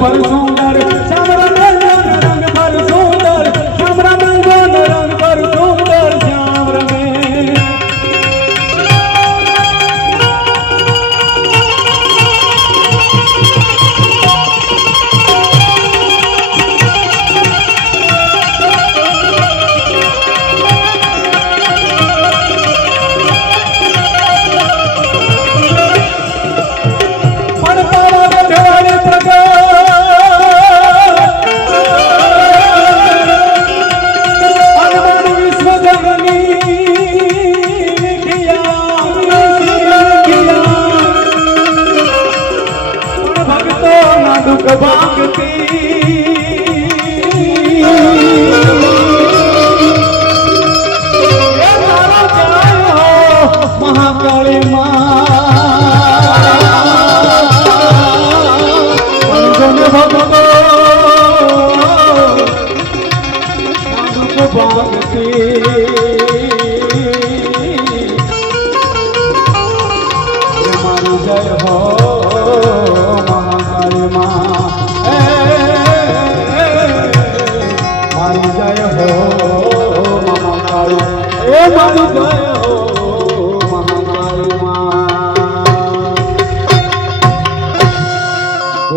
ભર સુંદર શ્યામ રંગો રંગ ભર સુંદર શ્યામ રંગો રંગ ભર સુંદર શ્યામ રંગે મહાકાળી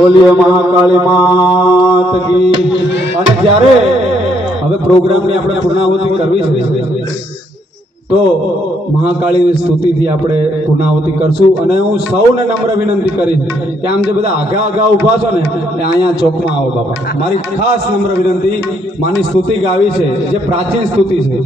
બોલીએ મહાકાળી માત કી। અને જ્યારે હવે પ્રોગ્રામની આપણે પૂર્ણાહુતિ કરવી છે તો મહાકાળીની સ્તુતિથી આપણે પૂર્ણાહુતિ કરશું। અને હું સૌને નમ્ર વિનંતી કરીશ કે આમ જે બધા આગા ઊભા છો ને એ અહીંયા ચોકમાં આવો બાપા, મારી ખાસ નમ્ર વિનંતી। માની સ્તુતિ ગાવી છે જે પ્રાચીન સ્તુતિ છે